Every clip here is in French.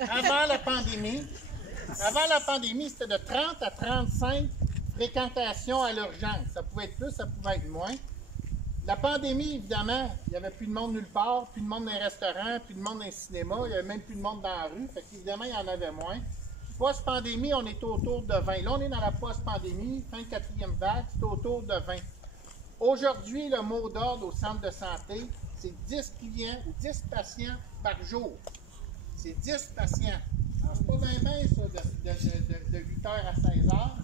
avant la pandémie, c'était de 30 à 35 fréquentations à l'urgence. Ça pouvait être plus, ça pouvait être moins. La pandémie, évidemment, il n'y avait plus de monde nulle part, plus de monde dans les restaurants, plus de monde dans les cinémas, il n'y avait même plus de monde dans la rue. Fait qu'évidemment, il y en avait moins. Post-pandémie, on est autour de 20. Là, on est dans la post-pandémie, fin de 4e vague, c'est autour de 20. Aujourd'hui, le mot d'ordre au centre de santé, c'est 10 clients ou 10 patients par jour. C'est 10 patients. Alors, c'est pas bien ça, de 8h à 16h.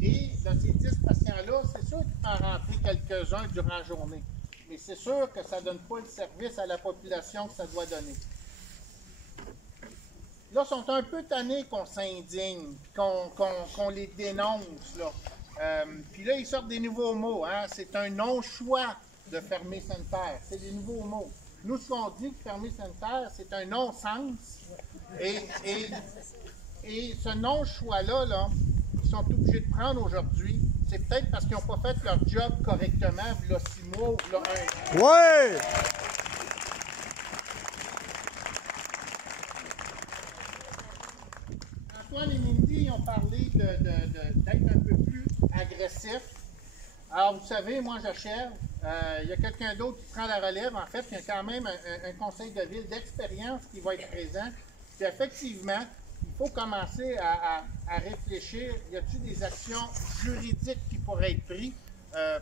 Et de ces 10 patients-là, c'est sûr qu'il en remplit quelques-uns durant la journée. Mais c'est sûr que ça ne donne pas le service à la population que ça doit donner. Là, ils sont un peu tannés qu'on s'indigne, qu'on les dénonce. Là. Puis là, ils sortent des nouveaux mots. Hein? C'est un non-choix de fermer sanitaire. C'est des nouveaux mots. Nous, ce qu'on dit que fermer sanitaire, c'est un non-sens. Et ce non-choix-là, là, ils sont obligés de prendre aujourd'hui, c'est peut-être parce qu'ils n'ont pas fait leur job correctement, il y a 6 mois ou il y a 1 an. Ouais! Antoine et Mindy ont parlé d'être un peu plus agressifs. Alors, vous savez, moi, j'achève. Il y a quelqu'un d'autre qui prend la relève. En fait, il y a quand même un conseil de ville d'expérience qui va être présent. Puis, effectivement, il faut commencer à réfléchir. Y a-t-il des actions juridiques qui pourraient être prises?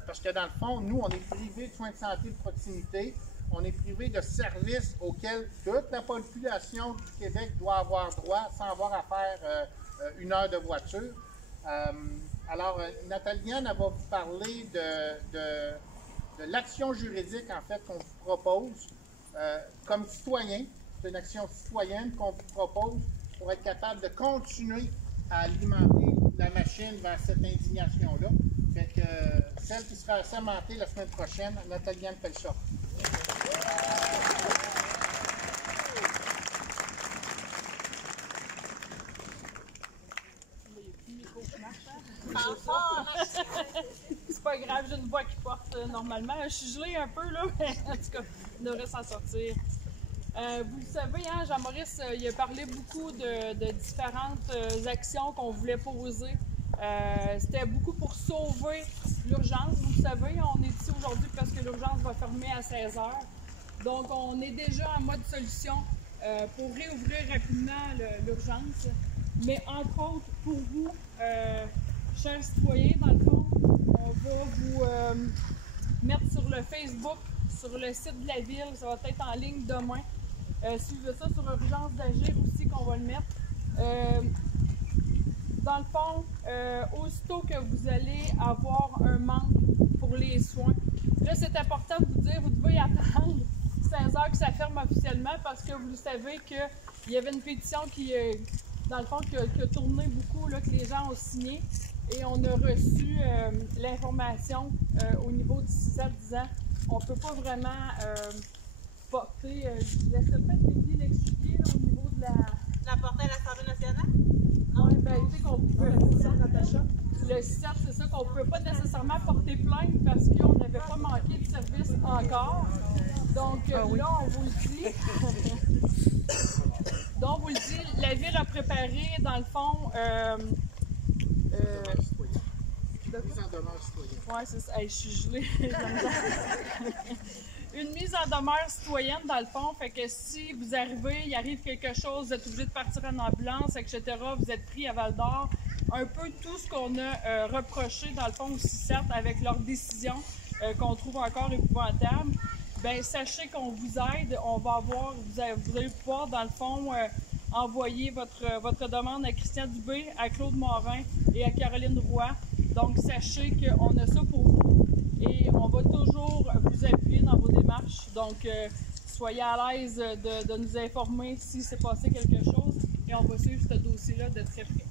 Parce que, dans le fond, nous, on est privés de soins de santé de proximité. On est privé de services auxquels toute la population du Québec doit avoir droit sans avoir à faire 1 heure de voiture. Alors, Nathalie Anne va vous parler de l'action juridique, en fait, qu'on vous propose comme citoyen. C'est une action citoyenne qu'on vous propose pour être capable de continuer à alimenter la machine vers cette indignation-là. Fait que celle qui sera assermentée la semaine prochaine, Nathalie Anne fait ça. C'est pas grave, j'ai une voix qui porte normalement. Je suis gelée un peu, là, mais en tout cas, on devrait s'en sortir. Vous le savez, hein, Jean-Maurice, il a parlé beaucoup de différentes actions qu'on voulait poser. C'était beaucoup pour sauver l'urgence. Vous le savez, on est ici aujourd'hui parce que l'urgence va fermer à 16h. Donc, on est déjà en mode solution pour réouvrir rapidement l'urgence. Mais entre autres, pour vous, chers citoyens, dans le fond, on va vous mettre sur le Facebook, sur le site de la ville, ça va être en ligne demain. Suivez ça sur Urgence d'agir aussi qu'on va le mettre. Dans le fond, aussitôt que vous allez avoir un manque pour les soins, là c'est important de vous dire, vous devez attendre 16 heures que ça ferme officiellement parce que vous savez qu'il y avait une pétition qui, dans le fond, qui a tourné beaucoup, là, que les gens ont signé et on a reçu l'information au niveau du CISAP disant on ne peut pas vraiment porter, je laisse peut-être Mindy l'expliquer au niveau de la portée à l'Assemblée nationale? Oui, bien, tu sais qu'on pouvait, le CISAP, c'est ça, qu'on ne pouvait pas nécessairement porter plainte parce qu'on n'avait pas manqué de service encore. Donc là, on vous le dit. Donc, on vous le dit, la ville a préparé, dans le fond, Mise en demeure citoyenne. Oui, c'est ça. Hey, je suis gelée. Une mise en demeure citoyenne, dans le fond, fait que si vous arrivez, il arrive quelque chose, vous êtes obligé de partir en ambulance, etc., vous êtes pris à Val-d'Or, un peu tout ce qu'on a reproché, dans le fond, aussi, certes, avec leur décision qu'on trouve encore épouvantable, bien, sachez qu'on vous aide, on va avoir, vous allez pouvoir, dans le fond, envoyer votre demande à Christian Dubé, à Claude Morin et à Caroline Roy. Donc, sachez qu'on a ça pour vous et on va toujours vous appuyer dans vos démarches. Donc, soyez à l'aise de nous informer si s'est passé quelque chose et on va suivre ce dossier-là de très près.